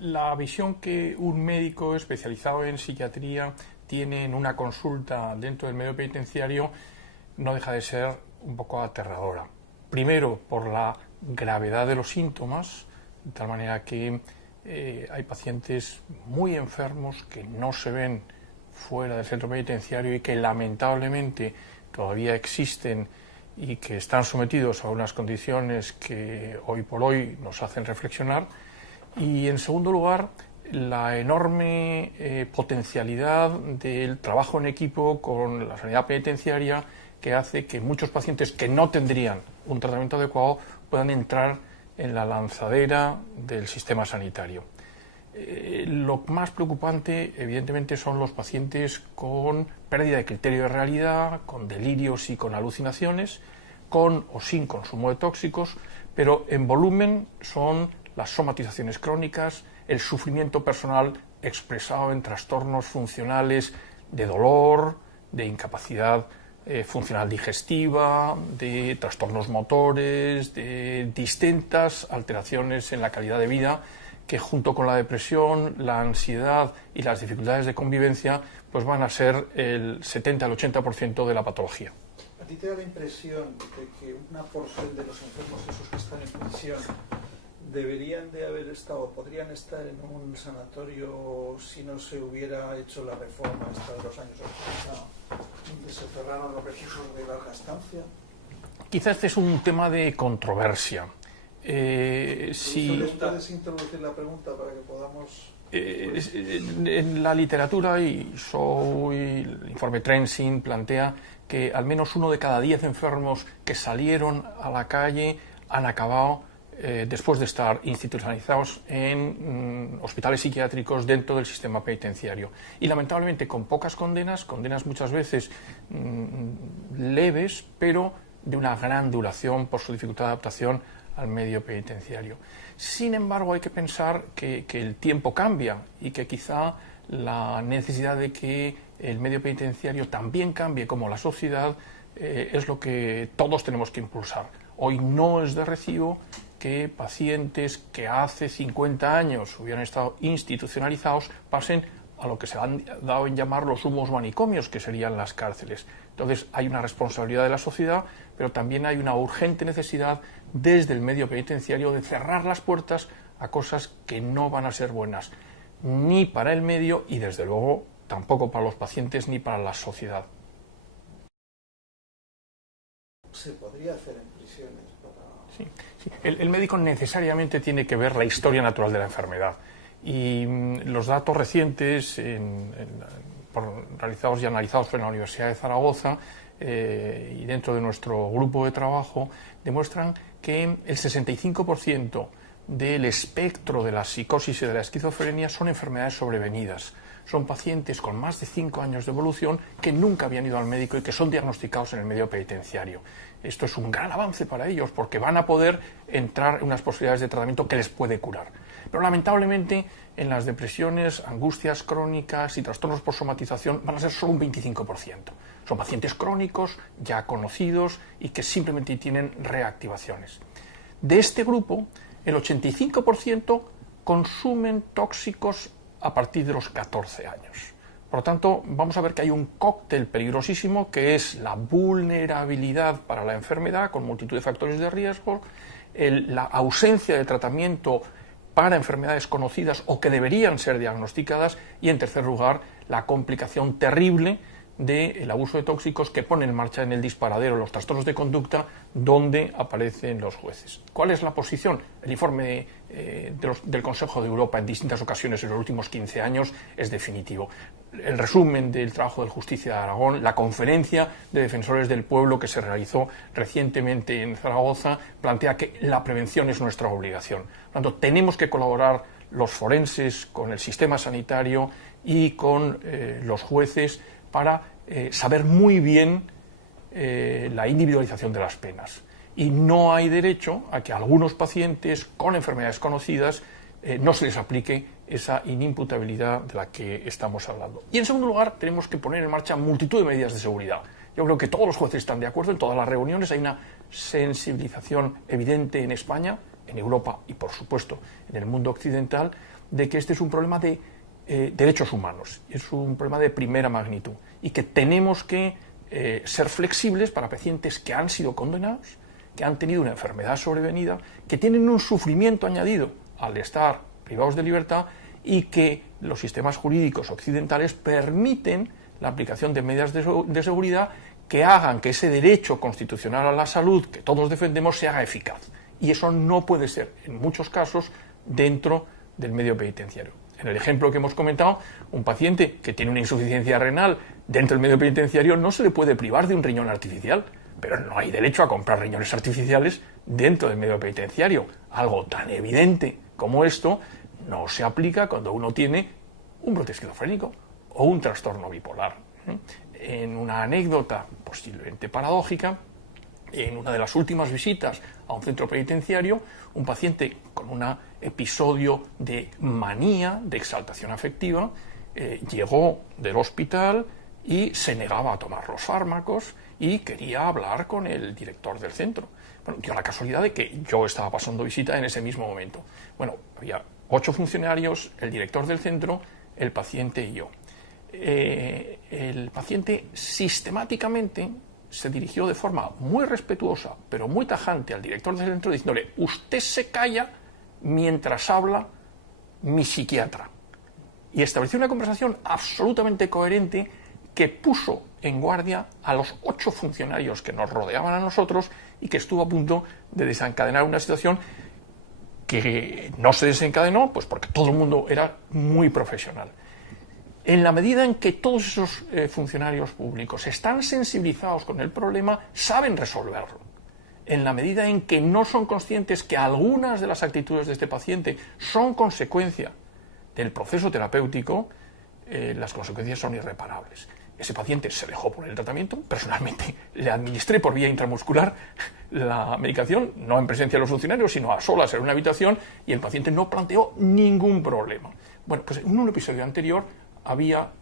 La visión que un médico especializado en psiquiatría tiene en una consulta dentro del medio penitenciario no deja de ser un poco aterradora. Primero, por la gravedad de los síntomas, de tal manera que hay pacientes muy enfermos que no se ven fuera del centro penitenciario y que lamentablemente todavía existen y que están sometidos a unas condiciones que hoy por hoy nos hacen reflexionar. Y en segundo lugar, la enorme potencialidad del trabajo en equipo con la sanidad penitenciaria, que hace que muchos pacientes que no tendrían un tratamiento adecuado puedan entrar en la lanzadera del sistema sanitario. Lo más preocupante, evidentemente, son los pacientes con pérdida de criterio de realidad, con delirios y con alucinaciones, con o sin consumo de tóxicos, pero en volumen son las somatizaciones crónicas, el sufrimiento personal expresado en trastornos funcionales de dolor, de incapacidad funcional digestiva, de trastornos motores, de distintas alteraciones en la calidad de vida que junto con la depresión, la ansiedad y las dificultades de convivencia pues van a ser el 70 al 80% de la patología. ¿A ti te da la impresión de que una porción de los enfermos, esos que están en prisión, deberían de haber estado, podrían estar en un sanatorio si no se hubiera hecho la reforma esta de los años 80, donde se cerraron los registros de larga estancia? Quizás este es un tema de controversia. Si puedes introducir la pregunta para que podamos... en la literatura, y el informe Trensin plantea que al menos 1 de cada 10 enfermos que salieron a la calle han acabado después de estar institucionalizados en hospitales psiquiátricos dentro del sistema penitenciario. Y lamentablemente con pocas condenas muchas veces leves, pero de una gran duración por su dificultad de adaptación al medio penitenciario. Sin embargo, hay que pensar que el tiempo cambia y que quizá la necesidad de que el medio penitenciario también cambie como la sociedad es lo que todos tenemos que impulsar. Hoy no es de recibo que pacientes que hace 50 años hubieran estado institucionalizados pasen a lo que se han dado en llamar los humos manicomios, que serían las cárceles. Entonces hay una responsabilidad de la sociedad, pero también hay una urgente necesidad desde el medio penitenciario de cerrar las puertas a cosas que no van a ser buenas, ni para el medio y desde luego tampoco para los pacientes ni para la sociedad. ¿Se podría hacer en prisiones? Sí. El médico necesariamente tiene que ver la historia natural de la enfermedad. Y los datos recientes realizados y analizados por la Universidad de Zaragoza y dentro de nuestro grupo de trabajo demuestran que el 65% del espectro de la psicosis y de la esquizofrenia son enfermedades sobrevenidas. Son pacientes con más de 5 años de evolución que nunca habían ido al médico y que son diagnosticados en el medio penitenciario. Esto es un gran avance para ellos porque van a poder entrar en unas posibilidades de tratamiento que les puede curar. Pero lamentablemente en las depresiones, angustias crónicas y trastornos por somatización van a ser solo un 25%. Son pacientes crónicos, ya conocidos y que simplemente tienen reactivaciones. De este grupo, el 85% consumen tóxicos a partir de los 14 años. Por lo tanto, vamos a ver que hay un cóctel peligrosísimo que es la vulnerabilidad para la enfermedad con multitud de factores de riesgo, la ausencia de tratamiento para enfermedades conocidas o que deberían ser diagnosticadas y, en tercer lugar, la complicación terrible del abuso de tóxicos que pone en marcha en el disparadero los trastornos de conducta donde aparecen los jueces. ¿Cuál es la posición? El informe del Consejo de Europa en distintas ocasiones en los últimos 15 años es definitivo. El resumen del trabajo del Justicia de Aragón, la conferencia de defensores del pueblo que se realizó recientemente en Zaragoza, plantea que la prevención es nuestra obligación. Por lo tanto, tenemos que colaborar los forenses con el sistema sanitario y con los jueces para saber muy bien la individualización de las penas. Y no hay derecho a que a algunos pacientes con enfermedades conocidas no se les aplique esa inimputabilidad de la que estamos hablando. Y en segundo lugar, tenemos que poner en marcha multitud de medidas de seguridad. Yo creo que todos los jueces están de acuerdo, en todas las reuniones hay una sensibilización evidente en España, en Europa y, por supuesto, en el mundo occidental, de que este es un problema de derechos humanos, es un problema de primera magnitud y que tenemos que ser flexibles para pacientes que han sido condenados, que han tenido una enfermedad sobrevenida, que tienen un sufrimiento añadido al estar privados de libertad y que los sistemas jurídicos occidentales permiten la aplicación de medidas de seguridad que hagan que ese derecho constitucional a la salud que todos defendemos se haga eficaz. Y eso no puede ser, en muchos casos, dentro del medio penitenciario. En el ejemplo que hemos comentado, un paciente que tiene una insuficiencia renal dentro del medio penitenciario no se le puede privar de un riñón artificial, pero no hay derecho a comprar riñones artificiales dentro del medio penitenciario. Algo tan evidente como esto no se aplica cuando uno tiene un brote esquizofrénico o un trastorno bipolar. En una anécdota posiblemente paradójica, en una de las últimas visitas a un centro penitenciario, un paciente con un episodio de manía, de exaltación afectiva, llegó del hospital y se negaba a tomar los fármacos y quería hablar con el director del centro. Bueno, dio la casualidad de que yo estaba pasando visita en ese mismo momento. Bueno, había 8 funcionarios, el director del centro, el paciente y yo. El paciente sistemáticamente se dirigió de forma muy respetuosa, pero muy tajante al director del centro diciéndole: usted se calla mientras habla mi psiquiatra. Y estableció una conversación absolutamente coherente que puso en guardia a los 8 funcionarios que nos rodeaban a nosotros y que estuvo a punto de desencadenar una situación que no se desencadenó, pues porque todo el mundo era muy profesional. En la medida en que todos esos funcionarios públicos están sensibilizados con el problema, saben resolverlo. En la medida en que no son conscientes que algunas de las actitudes de este paciente son consecuencia del proceso terapéutico, las consecuencias son irreparables. Ese paciente se dejó poner el tratamiento, personalmente le administré por vía intramuscular la medicación, no en presencia de los funcionarios, sino a solas en una habitación, y el paciente no planteó ningún problema. Bueno, pues en un episodio anterior había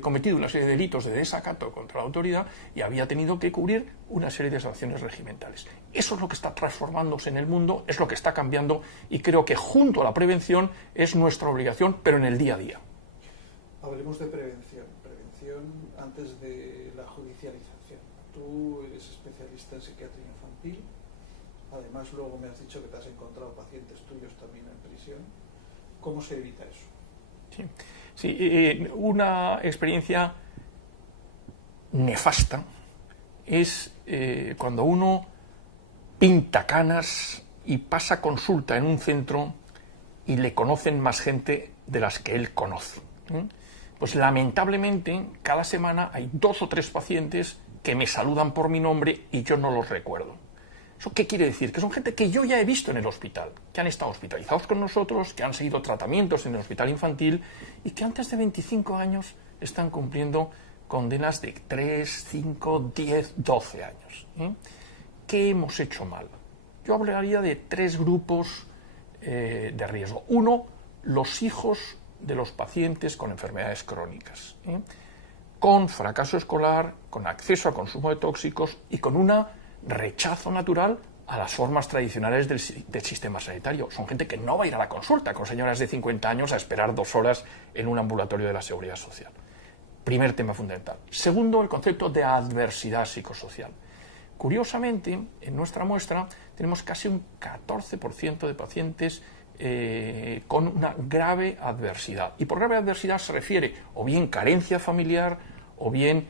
cometido una serie de delitos de desacato contra la autoridad y había tenido que cubrir una serie de sanciones regimentales. Eso es lo que está transformándose en el mundo, es lo que está cambiando, y creo que junto a la prevención es nuestra obligación, pero en el día a día. Hablemos de prevención. Prevención antes de la judicialización. Tú eres especialista en psiquiatría infantil. Además, luego me has dicho que te has encontrado pacientes tuyos también en prisión. ¿Cómo se evita eso? Sí, una experiencia nefasta es cuando uno pinta canas y pasa consulta en un centro y le conocen más gente de las que él conoce. Pues lamentablemente cada semana hay 2 o 3 pacientes que me saludan por mi nombre y yo no los recuerdo. ¿Eso qué quiere decir? Que son gente que yo ya he visto en el hospital, que han estado hospitalizados con nosotros, que han seguido tratamientos en el hospital infantil y que antes de 25 años están cumpliendo condenas de 3, 5, 10, 12 años. ¿Qué hemos hecho mal? Yo hablaría de 3 grupos de riesgo. Uno, los hijos de los pacientes con enfermedades crónicas, con fracaso escolar, con acceso a consumo de tóxicos y con un rechazo natural a las formas tradicionales del sistema sanitario. Son gente que no va a ir a la consulta con señoras de 50 años a esperar 2 horas en un ambulatorio de la Seguridad Social. Primer tema fundamental. Segundo, el concepto de adversidad psicosocial. Curiosamente, en nuestra muestra tenemos casi un 14% de pacientes con una grave adversidad. Y por grave adversidad se refiere o bien carencia familiar, o bien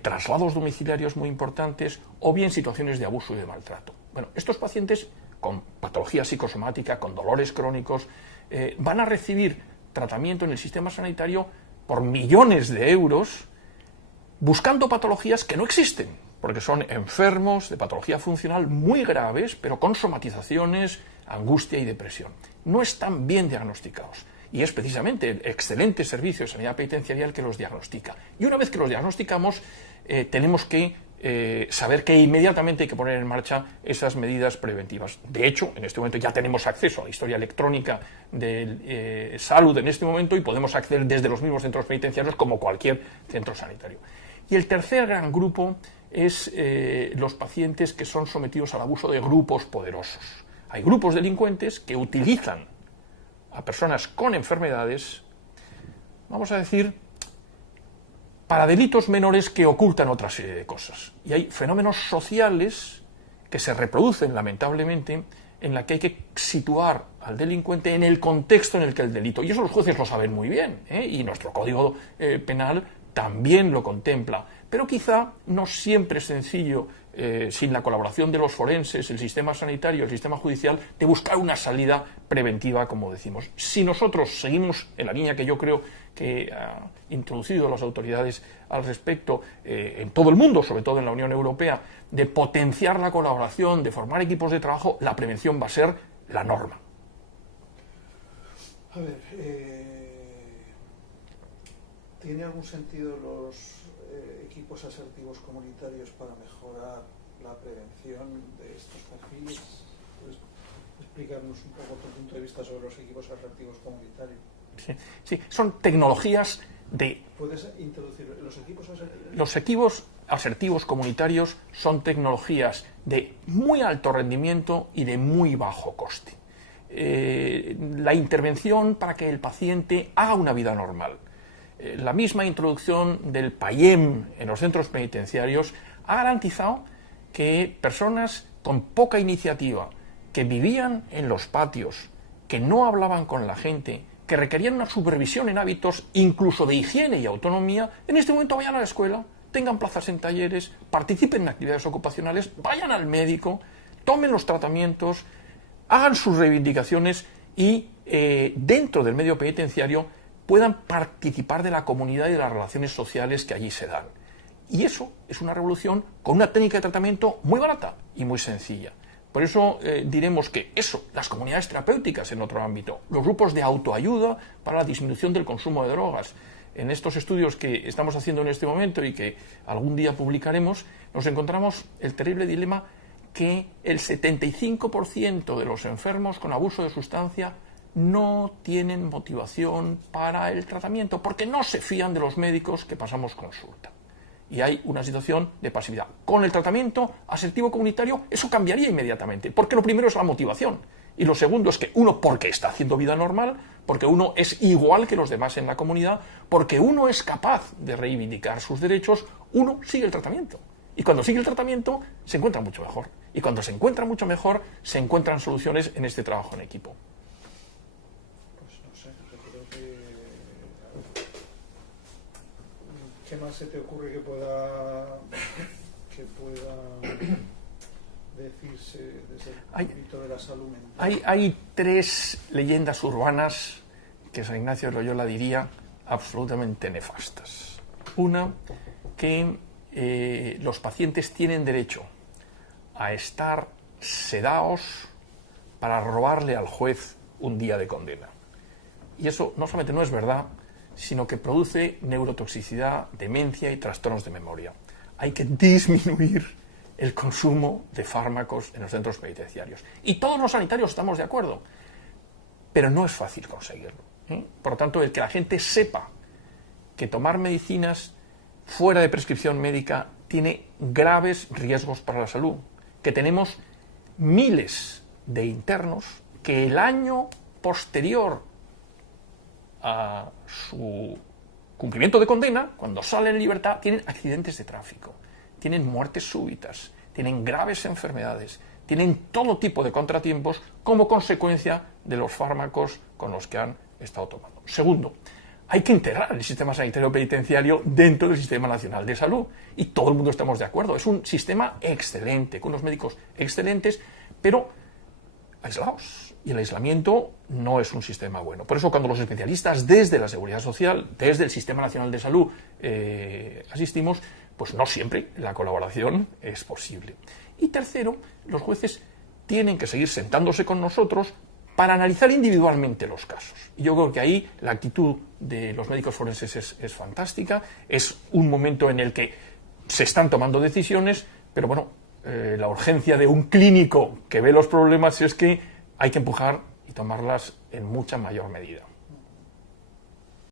traslados domiciliarios muy importantes, o bien situaciones de abuso y de maltrato. Bueno, estos pacientes con patología psicosomática, con dolores crónicos, van a recibir tratamiento en el sistema sanitario por millones de euros, buscando patologías que no existen, porque son enfermos de patología funcional muy graves, pero con somatizaciones, angustia y depresión. No están bien diagnosticados. Y es precisamente el excelente servicio de sanidad penitenciaria el que los diagnostica. Y una vez que los diagnosticamos, tenemos que saber que inmediatamente hay que poner en marcha esas medidas preventivas. De hecho, en este momento ya tenemos acceso a la historia electrónica de salud en este momento y podemos acceder desde los mismos centros penitenciarios como cualquier centro sanitario. Y el tercer gran grupo es los pacientes que son sometidos al abuso de grupos poderosos. Hay grupos delincuentes que utilizan a personas con enfermedades, vamos a decir, para delitos menores que ocultan otra serie de cosas. Y hay fenómenos sociales que se reproducen, lamentablemente, en la que hay que situar al delincuente en el contexto en el que el delito, y eso los jueces lo saben muy bien, y nuestro Código Penal también lo contempla, pero quizá no siempre es sencillo, sin la colaboración de los forenses, el sistema sanitario, el sistema judicial, de buscar una salida preventiva, como decimos. Si nosotros seguimos en la línea que yo creo que han introducido las autoridades al respecto en todo el mundo, sobre todo en la Unión Europea, de potenciar la colaboración, de formar equipos de trabajo, la prevención va a ser la norma. A ver, ¿tiene algún sentido los equipos asertivos comunitarios para mejorar la prevención de estos perfiles? ¿Puedes explicarnos un poco tu punto de vista sobre los equipos asertivos comunitarios? Sí, son tecnologías de... ¿Puedes introducir los equipos asertivos? Los equipos asertivos comunitarios son tecnologías de muy alto rendimiento y de muy bajo coste. La intervención para que el paciente haga una vida normal. La misma introducción del PAIEM en los centros penitenciarios ha garantizado que personas con poca iniciativa, que vivían en los patios, que no hablaban con la gente, que requerían una supervisión en hábitos incluso de higiene y autonomía, en este momento vayan a la escuela, tengan plazas en talleres, participen en actividades ocupacionales, vayan al médico, tomen los tratamientos, hagan sus reivindicaciones y dentro del medio penitenciario puedan participar de la comunidad y de las relaciones sociales que allí se dan. Y eso es una revolución con una técnica de tratamiento muy barata y muy sencilla. Por eso diremos que eso, las comunidades terapéuticas en otro ámbito, los grupos de autoayuda para la disminución del consumo de drogas. En estos estudios que estamos haciendo en este momento y que algún día publicaremos, nos encontramos el terrible dilema que el 75% de los enfermos con abuso de sustancia no tienen motivación para el tratamiento porque no se fían de los médicos que pasamos consulta. Y hay una situación de pasividad. Con el tratamiento asertivo comunitario eso cambiaría inmediatamente, porque lo primero es la motivación y lo segundo es que uno, porque está haciendo vida normal, porque uno es igual que los demás en la comunidad, porque uno es capaz de reivindicar sus derechos, uno sigue el tratamiento. Y cuando sigue el tratamiento se encuentra mucho mejor. Y cuando se encuentra mucho mejor, se encuentran soluciones en este trabajo en equipo. Pues no sé, yo creo que... ¿Qué más se te ocurre que pueda decirse desde el ámbito de la salud mental? Hay tres leyendas urbanas que San Ignacio de Loyola diría absolutamente nefastas. Una, que los pacientes tienen derecho a estar sedados para robarle al juez un día de condena. Y eso no solamente no es verdad, sino que produce neurotoxicidad, demencia y trastornos de memoria. Hay que disminuir el consumo de fármacos en los centros penitenciarios. Y todos los sanitarios estamos de acuerdo, pero no es fácil conseguirlo. Por lo tanto, el que la gente sepa que tomar medicinas fuera de prescripción médica tiene graves riesgos para la salud, que tenemos miles de internos que el año posterior a su cumplimiento de condena, cuando salen en libertad, tienen accidentes de tráfico, tienen muertes súbitas, tienen graves enfermedades, tienen todo tipo de contratiempos como consecuencia de los fármacos con los que han estado tomando. Segundo, hay que integrar el sistema sanitario penitenciario dentro del Sistema Nacional de Salud. Y todo el mundo estamos de acuerdo. Es un sistema excelente, con unos médicos excelentes, pero aislados. Y el aislamiento no es un sistema bueno. Por eso cuando los especialistas desde la Seguridad Social, desde el Sistema Nacional de Salud, asistimos, pues no siempre la colaboración es posible. Y tercero, los jueces tienen que seguir sentándose con nosotros para analizar individualmente los casos. Y yo creo que ahí la actitud de los médicos forenses es fantástica, es un momento en el que se están tomando decisiones, pero bueno, la urgencia de un clínico que ve los problemas es que hay que empujar y tomarlas en mucha mayor medida.